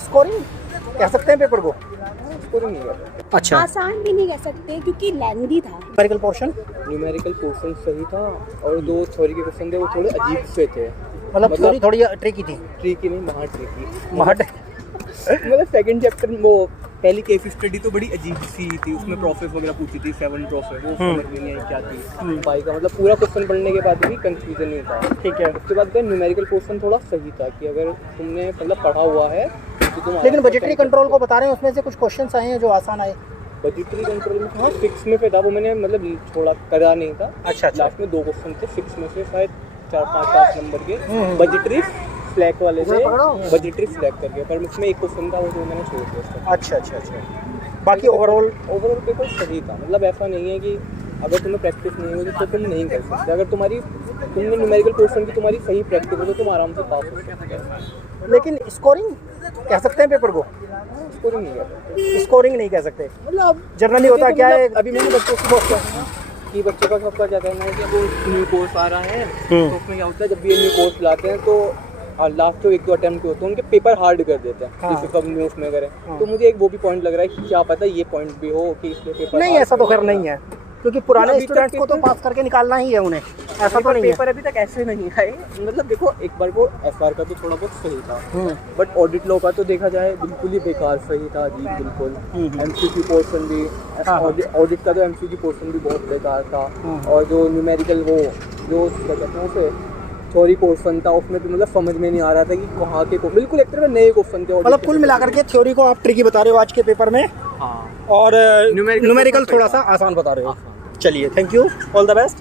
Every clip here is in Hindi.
स्कोरिंग कह सकते हैं पेपर को? स्कोरिंग नहीं है। अच्छा, आसान भी नहीं कह सकते क्योंकि लेंदी था। न्यूमेरिकल पोर्शन न्यूमेरिकल पोर्शन सही था और दो थ्योरी के क्वेश्चन थे वो थोड़े अजीब से थे। मतलब थ्योरी थोड़ी ट्रिकी थी। ट्रिकी नहीं, महा ट्रिकी। महट मतलब सेकंड चैप्टर में वो पहली केस स्टडी तो बड़ी अजीब सी थी, उसमें प्रोसेस वगैरह पूछी थी, 7 प्रोसेस, वो समझ में नहीं आई क्या थी भाई का। मतलब पूरा क्वेश्चन पढ़ने के बाद भी कंफ्यूजन नहीं था। ठीक है। उसके बाद न्यूमेरिकल पोर्शन थोड़ा सही था कि अगर तुमने मतलब पढ़ा हुआ है तो तुम। लेकिन बजटरी कंट्रोल को बता रहे हैं, उसमें से कुछ क्वेश्चंस आए हैं जो आसान आए। बजटरी कंट्रोल में हाँ 6 में पे था वो, मैंने मतलब छोड़ा करा नहीं था। अच्छा। लास्ट में 2 क्वेश्चन थे 6 में से, शायद 4-5 नंबर के बजटरी फ्लैग वाले थे, बजटरी फ्लैग करके, पर उसमें एक क्वेश्चन था वो जो मैंने छोड़ दिया। अच्छा। बाकी ओवरऑल पेपर सही था। मतलब ऐसा नहीं है कि अगर तुम्हें प्रैक्टिस नहीं होगी तो तुम नहीं कर सकते। अगर तुमने न्यूमेरिकल पोर्शन की तुम्हारी सही प्रैक्टिस हो तो तुम आराम से पास हो सकते हो। लेकिन स्कोरिंग कह सकते हैं पेपर को? स्कोरिंग नहीं है। स्कोरिंग नहीं कह सकते। मतलब जनरली होता क्या है, अभी मैंने बच्चों को बहुत कहा कि बच्चों का सबका क्या कहना है कि वो न्यू कोर्स आ रहा है तो उसमें क्या होता है, जब भी ये न्यू कोर्स लाते हैं तो लास्ट जो 1-2 अटेम्प्ट होते हैं उनके पेपर हार्ड कर देते हैं। हाँ। जैसे कब न्यूज़ में करें तो मुझे एक वो भी पॉइंट लग रहा है कि क्या पता ये पॉइंट भी हो कि इसमें पेपर नहीं ऐसा तो खैर नहीं है, क्योंकि पुराने स्टूडेंट्स को तो पास करके निकालना ही है उन्हें, ऐसा तो नहीं है। पेपर अभी तक ऐसे नहीं आए। मतलब देखो एक बार वो एफआर का तो थोड़ा बहुत सही था, बट ऑडिट लॉ का तो देखा जाए बिल्कुल ही बेकार सही था जी, बिल्कुल। एमसीक्यू पोर्शन भी, ऑडिट का तो एमसीक्यू पोर्शन भी बहुत बेकार था। और जो न्यूमेरिकल वो जो क्या कहते हैं उसे थ्योरी पोर्शन था उसमें भी मतलब समझ में नहीं आ रहा था कि कहाँ के बिल्कुल एक तरह नए क्वेश्चन थे। मतलब कुल मिलाकर के थ्योरी को आप ट्रिकी बता रहे हो आज के पेपर में, और न्यूमेरिकल थोड़ा सा आसान बता रहे हो। चलिए, thank you, all the best.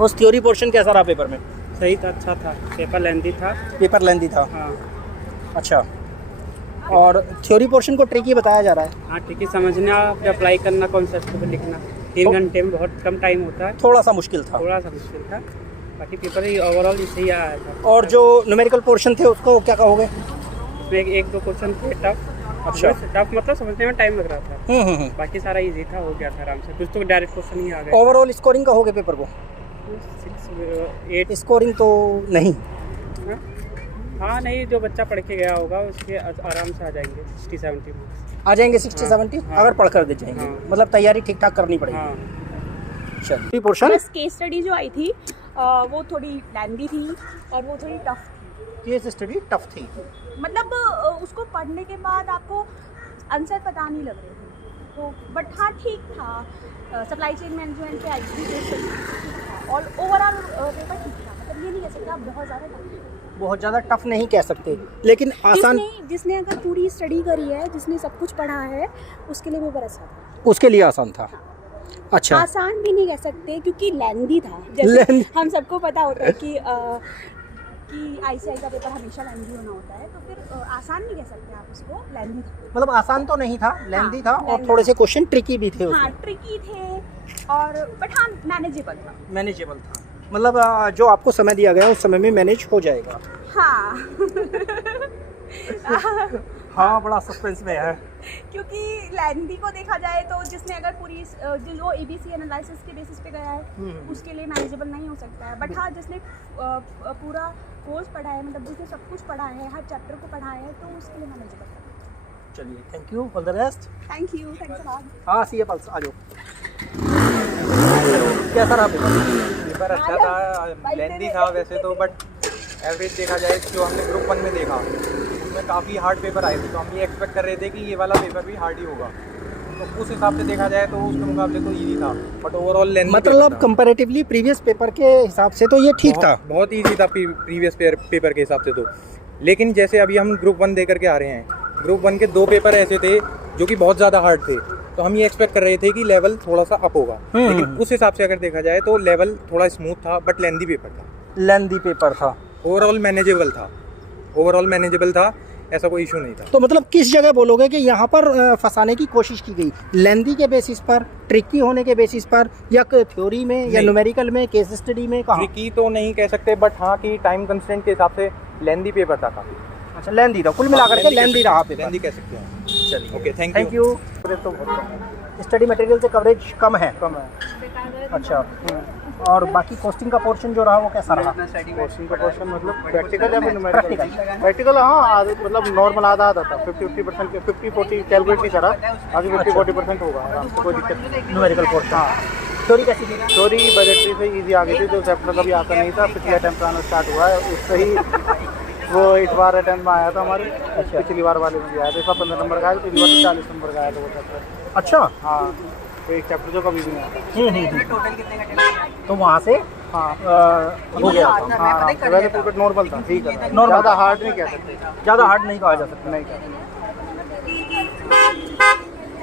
उस थ्योरी पोर्शन कैसा रहा पेपर में? सही था, अच्छा था। पेपर लेंदी था। पेपर लेंदी था। हाँ। अच्छा, और थ्योरी पोर्शन को ट्रिकी बताया जा रहा है। हाँ ठीक है, समझना फिर अप्लाई करना, कॉन्सेप्ट पे लिखना। 3 घंटे में बहुत कम टाइम होता है। थोड़ा सा मुश्किल था। थोड़ा सा मुश्किल था, बाकी पेपर ही ओवरऑल सही आया था। और जो न्यूमेरिकल पोर्शन थे उसको क्या कहोगे? उसमें 1-2 क्वेश्चन थे टफ। अच्छा। टफ मतलब समझने में टाइम लग रहा था। बाकी सारा इजी था, हो गया था आराम से। कुछ तो डायरेक्ट क्वेश्चन ही आ गए। ओवरऑल स्कोरिंग कहोगे पेपर को? 6-8 स्कोरिंग तो नहीं। हाँ नहीं, जो बच्चा पढ़ के गया होगा उसके आराम से आ जाएंगे 60-70 मार्क्स। आ जाएंगे 60-70 अगर पढ़ कर दे जाएंगे। हाँ। मतलब तैयारी ठीक ठाक करनी पड़ेगी। हाँ। चलिए, पोर्शन बस केस स्टडी जो आई थी वो थोड़ी लेंदी थी और वो थोड़ी टफ थी। केस स्टडी टफ थी। मतलब उसको पढ़ने के बाद आपको आंसर पता नहीं लग रहे थे तो, बट हाँ ठीक था। सप्लाई चेन मैनेजमेंट पे आई थी केस स्टडी, ठीक था। और ओवरऑल पेपर ठीक था। मतलब ये नहीं कह सकते आप बहुत ज़्यादा टफ, बहुत ज़्यादा टफ नहीं कह सकते, लेकिन आसान। जिसने अगर पूरी स्टडी करी है, जिसने सब कुछ पढ़ा है, उसके लिए पेपर अच्छा था। उसके लिए आसान था। अच्छा, आसान भी नहीं कह सकते क्योंकि लेंदी था। जैसे हम सबको पता होता है कि आईसीआई का पेपर हमेशा लेंदी होना होता है, तो फिर आसान नहीं कह सकते आप उसको, लेंदी था। मतलब आसान तो नहीं था, लेंदी था। और लेंदी थोड़े से क्वेश्चन ट्रिकी भी थे हाँ उसमें। ट्रिकी थे और बट हाँ मैनेजेबल था। मैनेजेबल था, मतलब जो आपको समय दिया गया उस समय में मैनेज हो जाएगा। हाँ हाँ, बड़ा सस्पेंस में है। क्योंकि लेंदी को देखा जाए तो जिसने अगर पूरी जो एबीसी एनालिसिस के बेसिस पे गया है उसके लिए मैनेजेबल नहीं हो सकता है। बट हाँ, जिसने पूरा कोर्स पढ़ा है, मतलब जिसने सब कुछ पढ़ा है, हर चैप्टर को पढ़ा है, तो उसके लिए मैनेजेबल है। चलिए, thank you, all the best. Thank you, thanks a lot. हाँ, सी ए पल्स आ जाओ। कैसा रहा पेपर? अच्छा था, लेंदी था वैसे तो, बट एवरेज देखा जाए जो हमने ग्रुप 1 में देखा उसमें काफ़ी हार्ड पेपर आए थे, तो हम ये एक्सपेक्ट कर रहे थे कि ये वाला पेपर भी हार्ड ही होगा। तो उस हिसाब से देखा जाए तो उसके मुकाबले तो ईजी था, बट ओवरऑल लेंदी। मतलब कंपैरेटिवली प्रीवियस पेपर के हिसाब से तो ये ठीक था, बहुत ईजी था प्रीवियस पेपर के हिसाब से तो। लेकिन जैसे अभी हम ग्रुप 1 दे करके आ रहे हैं, ग्रुप 1 के 2 पेपर ऐसे थे जो कि बहुत ज़्यादा हार्ड थे, तो हम ये एक्सपेक्ट कर रहे थे कि लेवल थोड़ा सा अप होगा। लेकिन उस हिसाब से अगर देखा जाए तो लेवल थोड़ा स्मूथ था, बट लेंदी पेपर था। लेंदी पेपर था। ओवरऑल मैनेजेबल था, ओवरऑल मैनेजेबल था, ऐसा कोई इशू नहीं था। तो मतलब किस जगह बोलोगे कि यहाँ पर फंसाने की कोशिश की गई? लेंदी के बेसिस पर, ट्रिकी होने के बेसिस पर, या थ्योरी में, या न्यूमेरिकल में, केस स्टडी में? कहाँ? ट्रिकी तो नहीं कह सकते, बट हाँ कि टाइम कंस्ट्रेंट के हिसाब से लेंदी पेपर था काफ़ी। अच्छा, लेंदी था, कुल मिलाकर के लेंदी रहा पेपर। लेंदी कह सकते हैं। चलिए, ओके, थैंक यू। तो बहुत कम स्टडी मटेरियल से कवरेज कम है। कम है। अच्छा, और बाकी कॉस्टिंग का पोर्शन जो रहा वो कैसा रहा? क्वेश्चन का क्वेश्चन मतलब प्रैक्टिकल या फिर न्यूमेरिकल? प्रैक्टिकल। प्रैक्टिकल हाँ मतलब नॉर्मल आधा आधा था, 50-50% 50-40 कैलकुलेट नहीं करा, आगे 50-40% होगा आराम से, कोई दिक्कत नहीं। Numerical portion. हाँ थ्योरी कैसी थी? स्टोरी बजटरी से इजी आ गई थी, जो चैप्टर कभी आता नहीं था, पिछले अटैम्प्ट आना स्टार्ट हुआ है उससे ही वो इस बार अटैम्प्ट में आया था हमारे। अच्छा। पिछली बार वाले में भी आया था, इस बार 15 नंबर का आया था, पिछली बार 40 नंबर का आया था वो चैप्टर। अच्छा। हाँ तो एक चैप्टर जो कभी भी नहीं आता। तो वहाँ से हाँ हो गया था। हाँ वैसे पूरा नॉर्मल था, ठीक है, Normal ज़्यादा हार्ड नहीं कह सकते। ज़्यादा हार्ड नहीं कहा जा सकता। नहीं कह सकते।